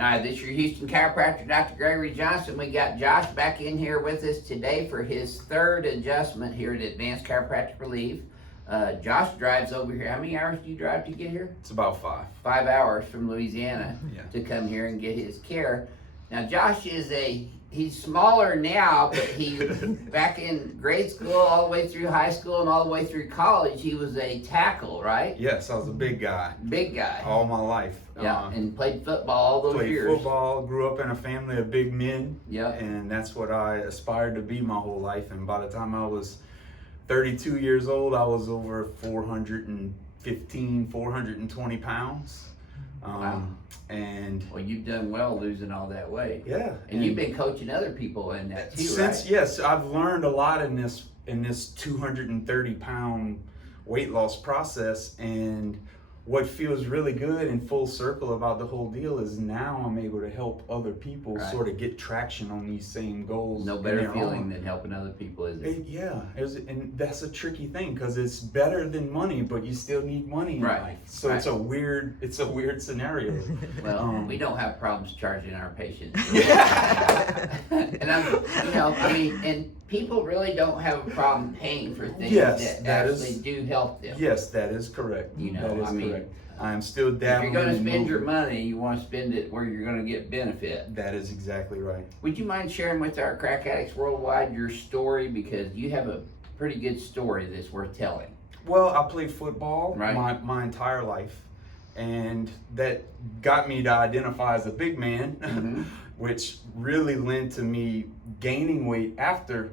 Hi, this is your Houston chiropractor, Dr. Gregory Johnson. We got Josh back in here with us today for his third adjustment here at Advanced Chiropractic Relief. Josh drives over here. How many hours do you drive to get here? It's about 5. 5 hours from Louisiana to come here and get his care. Now, Josh is he's smaller now, but he, back in grade school, all the way through high school and all the way through college, he was a tackle, right? Yes, I was a big guy. Big guy. All my life. Yeah, and played football all those years. Played football, grew up in a family of big men. Yeah. And that's what I aspired to be my whole life. And by the time I was 32 years old, I was over 415, 420 pounds. Wow. And well, you've done well losing all that weight. Yeah. And you've been coaching other people in that too, since, right? Yes, I've learned a lot in this 230-pound weight loss process, and what feels really good and full circle about the whole deal is now I'm able to help other people sort of get traction on these same goals. No better feeling than helping other people, is it? And that's a tricky thing because it's better than money, but you still need money in life. So it's a weird scenario. Well, we don't have problems charging our patients. And and people really don't have a problem paying for things that actually do help them. Yes, that is correct. Correct. I'm still dabbling. If you're going to spend your money, you want to spend it where you're going to get benefit. That is exactly right. Would you mind sharing with our crack addicts worldwide your story, because you have a pretty good story that's worth telling? Well, I played football my entire life, and that got me to identify as a big man, which really led to me gaining weight after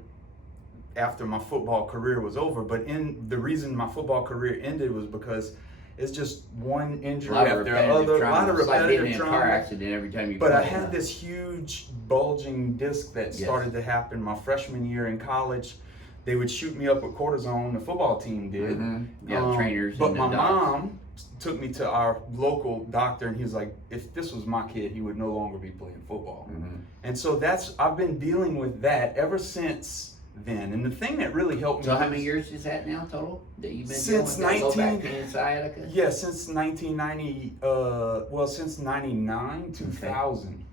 my football career was over. But the reason my football career ended was because it's just one injury after another, a lot of repetitive trauma. Car accident every time you. But I had this huge bulging disc that started to happen my freshman year in college. They would shoot me up with cortisone. The football team did. Trainers. But my mom took me to our local doctor, and he was like, if this was my kid, he would no longer be playing football. And so I've been dealing with that ever since then. And the thing that really helped me. So how many years is that now total that you've been since dealing with low back pain and sciatica? Yeah, since 1990. Since 99, 2000.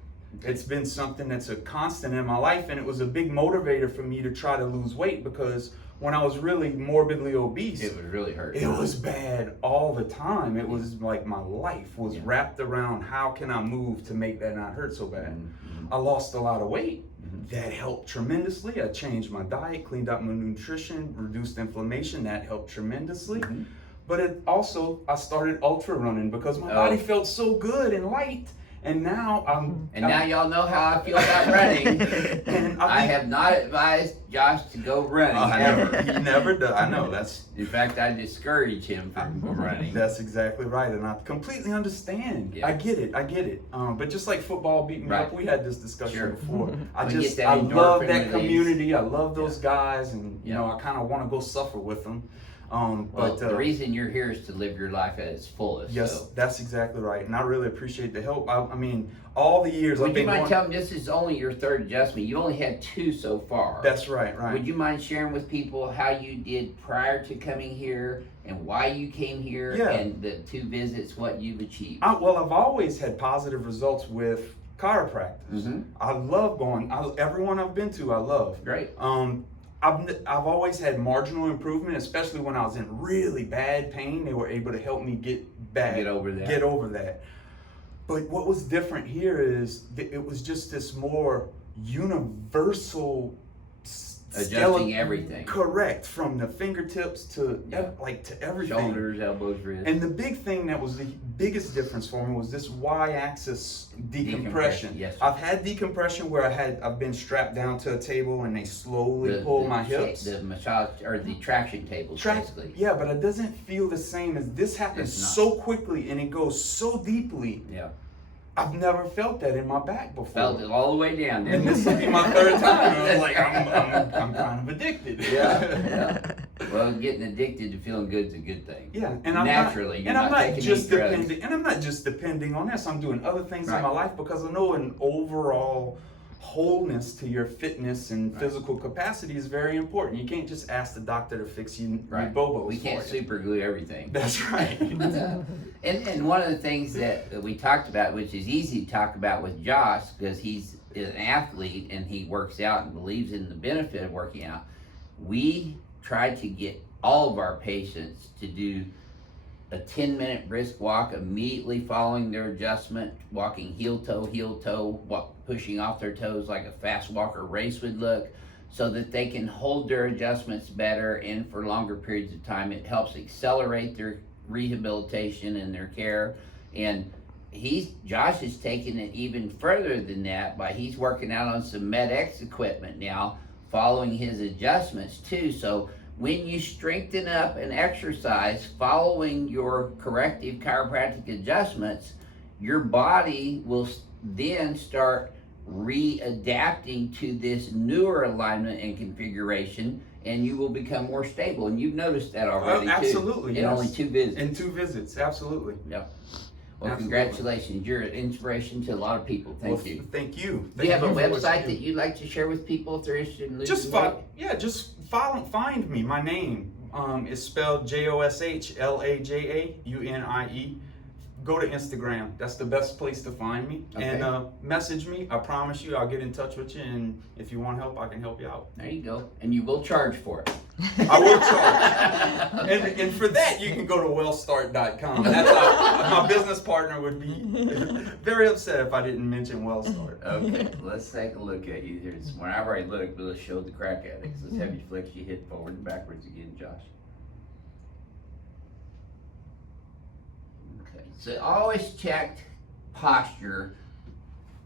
It's been something that's a constant in my life, and it was a big motivator for me to try to lose weight, because when I was really morbidly obese, it was really hurt. It was bad all the time. It was like my life was wrapped around how can I move to make that not hurt so bad. I lost a lot of weight. That helped tremendously. I changed my diet, cleaned up my nutrition, reduced inflammation. That helped tremendously. But I started ultra running because my body felt so good and light. And now now y'all know how I feel about running. And I have not advised Josh to go running ever. He never does. I know that's. In fact, I discourage him from running. That's exactly right, and I completely understand. Yeah. I get it. But just like football beat me up, we had this discussion before. I love that community. I love those guys, and I kind of want to go suffer with them. But the reason you're here is to live your life at its fullest. Yes, that's exactly right, and I really appreciate the help. I mean, all the years Would you mind telling me, this is only your third adjustment. You only had 2 so far. That's right. Would you mind sharing with people how you did prior to coming here and why you came here and the 2 visits, what you've achieved? Well, I've always had positive results with chiropractors. I love going. Everyone I've been to, I love. Great. I've always had marginal improvement, especially when I was in really bad pain. They were able to help me get over that. But what was different here is it was just this more universal adjusting everything. Correct, from the fingertips to to everything. Shoulders, elbows, wrists. And the big thing that was the biggest difference for me was this Y-axis decompression. Yes. I've had decompression where I've been strapped down to a table and they slowly pull my hips. The massage or the traction tables, basically. Yeah, but it doesn't feel the same as this happens so quickly and it goes so deeply. Yeah. I've never felt that in my back before. Felt it all the way down. And this will be my 3rd time. I was like, I'm kind of addicted. Yeah. Well, getting addicted to feeling good is a good thing. Yeah, and I'm not just depending on this. I'm doing other things in my life because I know an overall wholeness to your fitness and physical capacity is very important. You can't just ask the doctor to fix your bobos. We can't super glue everything. That's right. And one of the things that we talked about, which is easy to talk about with Josh, because he's an athlete and he works out and believes in the benefit of working out, we try to get all of our patients to do a 10-minute brisk walk immediately following their adjustment, walking heel toe, pushing off their toes like a fast walker race would look, so that they can hold their adjustments better and for longer periods of time. It helps accelerate their rehabilitation and their care. And Josh is taking it even further than that by he's working out on some MedX equipment now, following his adjustments too. So when you strengthen up and exercise following your corrective chiropractic adjustments, your body will then start readapting to this newer alignment and configuration, and you will become more stable. And you've noticed that already, absolutely, too. In only 2 visits. In 2 visits, absolutely. Yep. Well, congratulations. You're an inspiration to a lot of people. Thank you. Thank you. Do you have a website that you'd like to share with people if they're interested in losing weight? Find me. My name is spelled JOSHLAJAUNIE. Go to Instagram. That's the best place to find me. Okay. And message me. I promise you I'll get in touch with you, and if you want help, I can help you out. There you go. And you will charge for it. I will charge. And for that, you can go to wellstart.com. That's my business partner would be very upset if I didn't mention WellStart. Okay, let's take a look at you here this morning. I've already looked, but let's show the crack addicts. Let's have you flex your hip forward and backwards again, Josh. Okay, so I always check posture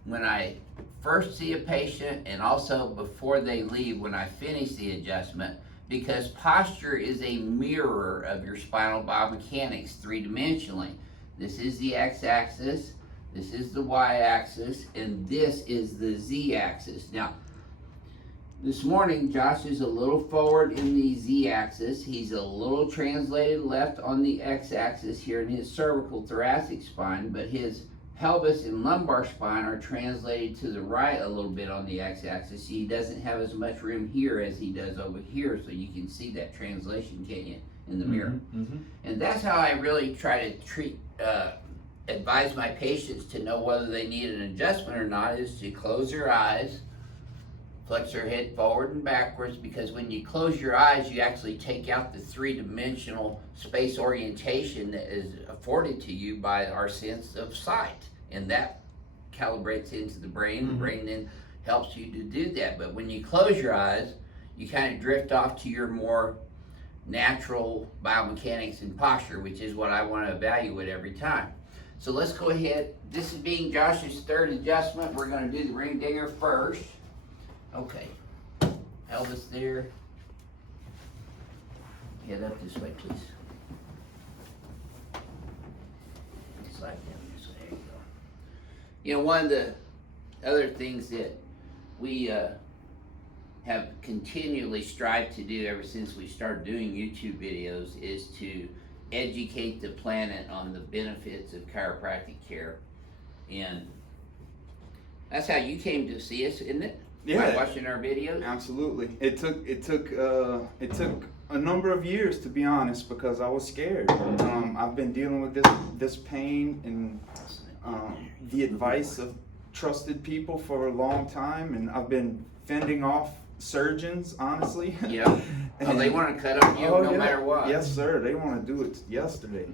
when I first see a patient and also before they leave when I finish the adjustment, because posture is a mirror of your spinal biomechanics 3-dimensionally. This is the x-axis, this is the y-axis, and this is the z-axis. Now, this morning, Josh is a little forward in the z-axis. He's a little translated left on the x-axis here in his cervical thoracic spine, but his pelvis and lumbar spine are translated to the right a little bit on the x-axis. He doesn't have as much room here as he does over here, so you can see that translation, can't you, in the mirror? Mm-hmm. And that's how I really try to advise my patients to know whether they need an adjustment or not, is to close their eyes, flex their head forward and backwards, because when you close your eyes, you actually take out the 3-dimensional space orientation that is afforded to you by our sense of sight. And that calibrates into the brain. Mm-hmm. The brain then helps you to do that. But when you close your eyes, you kind of drift off to your more natural biomechanics and posture, which is what I want to evaluate every time. So let's go ahead. This is being Josh's 3rd adjustment. We're going to do the ring dinger first. Okay, pelvis there. Head up this way, please. Slide down this way. There you go. You know, one of the other things that we have continually strived to do ever since we started doing YouTube videos is to educate the planet on the benefits of chiropractic care. And that's how you came to see us, isn't it? Yeah, by watching our videos. Absolutely. It took a number of years, to be honest, because I was scared. I've been dealing with this pain and the advice of trusted people for a long time, and I've been fending off surgeons, honestly. Yeah. Oh, they want to cut on you no matter what. Yes, sir. They want to do it yesterday.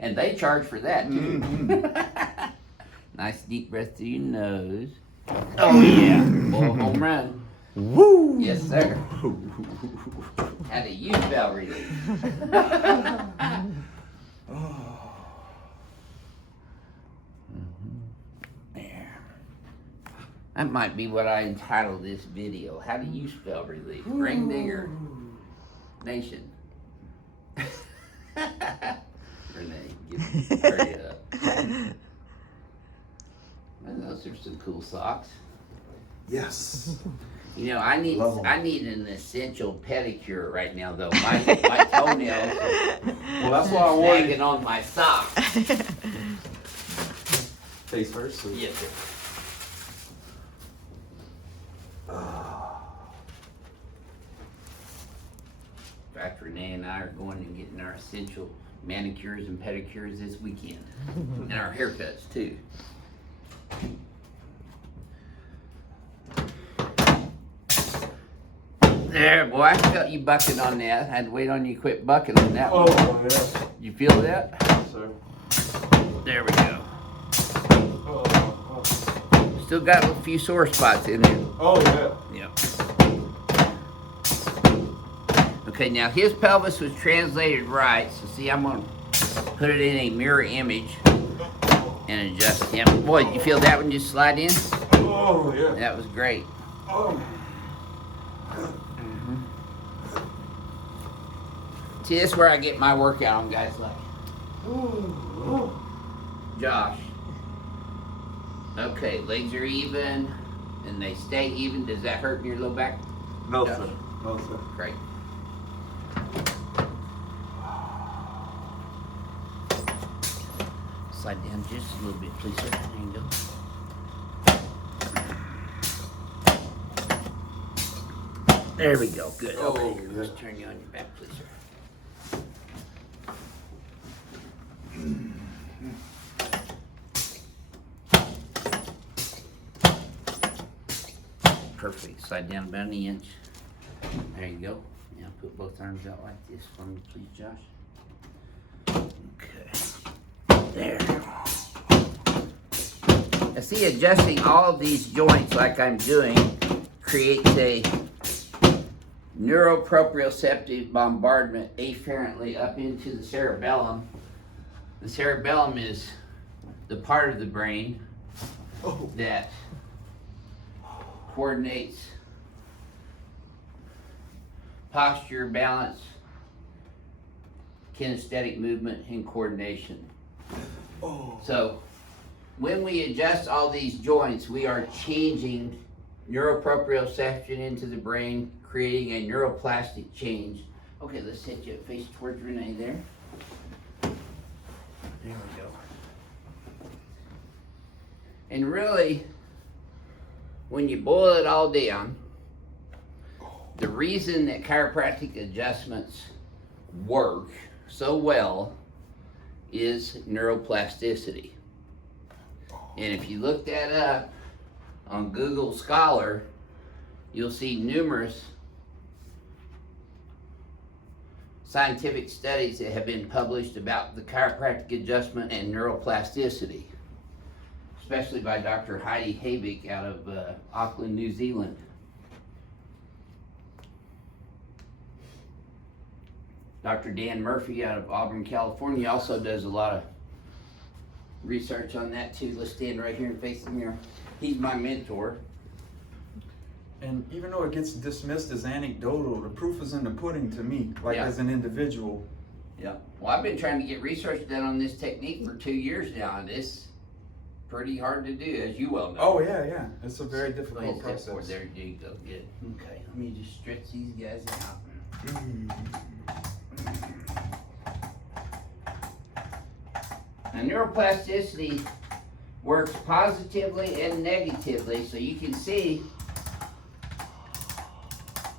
And they charge for that too. Mm-hmm. Nice deep breath through your nose. Oh yeah, boy, home run. Woo! Yes, sir. How do you spell relief? There. That might be what I entitle this video. How do you spell relief? Ring dinger nation. Renee, hurry up. And those are some cool socks. Yes. You know, I need an essential pedicure right now, though. My toenails well, that's why I wanted snagging on my sock. Face first. So. Yes, sir. I are going and getting our essential manicures and pedicures this weekend. And our haircuts too. There, boy, I felt you bucking on that. I had to wait on you to quit bucking on that one. Oh, yeah. You feel that? Yes, sir. There we go. Oh. Still got a few sore spots in there. Oh, yeah. Yep. Okay, now his pelvis was translated right, so see, I'm gonna put it in a mirror image and adjust him. Boy, did you feel that one just slide in? Oh, yeah. That was great. Oh. See, this is where I get my workout on guys like Josh. Okay, legs are even, and they stay even. Does that hurt in your low back? No, Josh? sir. No, sir. Great. Slide down just a little bit, please, sir. There you go. There we go. Good. Oh, Okay, yeah. let's turn you on your back, please, sir. Perfect. Slide down about an inch. There you go. Now put both arms out like this for me, please, Josh. Okay. There. I see adjusting all of these joints like I'm doing creates a neuroproprioceptive bombardment afferently up into the cerebellum. The cerebellum is the part of the brain that coordinates posture, balance, kinesthetic movement, and coordination. So when we adjust all these joints, we are changing neuroproprioception into the brain, creating a neuroplastic change. Okay, let's set you face towards Renee there. There we go. And really, when you boil it all down, the reason that chiropractic adjustments work so well is neuroplasticity. And if you look that up on Google Scholar, you'll see numerous scientific studies that have been published about the chiropractic adjustment and neuroplasticity, especially by Dr. Heidi Havik out of Auckland, New Zealand. Dr. Dan Murphy out of Auburn, California also does a lot of research on that too. Let's stand right here and face the mirror. He's my mentor. And even though it gets dismissed as anecdotal, the proof is in the pudding to me, like Yeah. as an individual. Yeah. Well, I've been trying to get research done on this technique for 2 years now, and it's pretty hard to do, as you well know. Oh, yeah, yeah. It's a very Go ahead, difficult step forward. process. There you go. Good. Okay. Let me just stretch these guys out. Now, neuroplasticity works positively and negatively, so you can see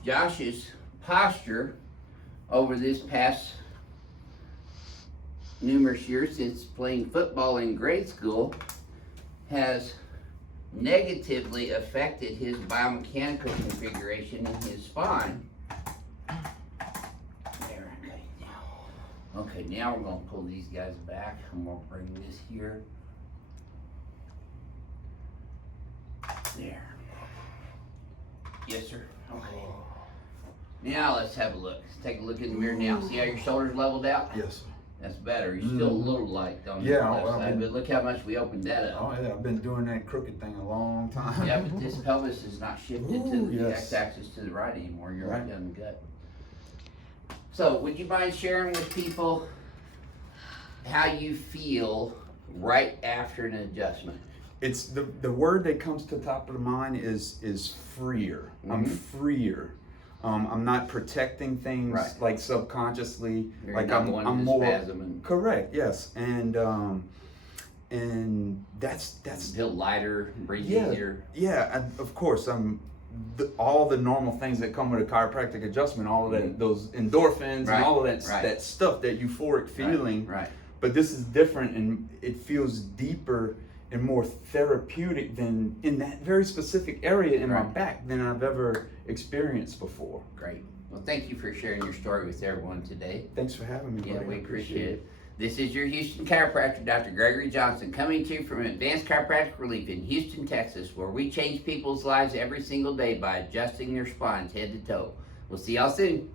Josh's posture over this past numerous years since playing football in grade school has negatively affected his biomechanical configuration in his spine. There, okay, now. Okay, now we're gonna pull these guys back. I'm gonna bring this here. There. Yes, sir. Okay. Now let's have a look. Let's take a look in the mirror now. See how your shoulders leveled out? Yes, sir. That's better. You're still a little light on the Yeah, left well, side, but look how much we opened that up. Oh, yeah. I've been doing that crooked thing a long time. Yeah, but this pelvis is not shifted to Ooh, the yes. x-axis to the right anymore. You're right Right. down the gut. So, would you mind sharing with people how you feel right after an adjustment? It's the word that comes to the top of the mind is freer. I'm freer. I'm not protecting things Right. like subconsciously. You're like not I'm going into more spasm and correct. Yes, and that's feel lighter, breathe yeah, easier. yeah. Of course, I'm all the normal things that come with a chiropractic adjustment, all of that, those endorphins and all of that, that stuff, that euphoric feeling. Right. But this is different, and it feels deeper and more therapeutic than in that very specific area in my back than I've ever experienced before. Great. Well, thank you for sharing your story with everyone today. Thanks for having me. Yeah, buddy. we appreciate it. This is your Houston chiropractor, Dr. Gregory Johnson, coming to you from Advanced Chiropractic Relief in Houston, Texas, where we change people's lives every single day by adjusting their spines head to toe. We'll see y'all soon.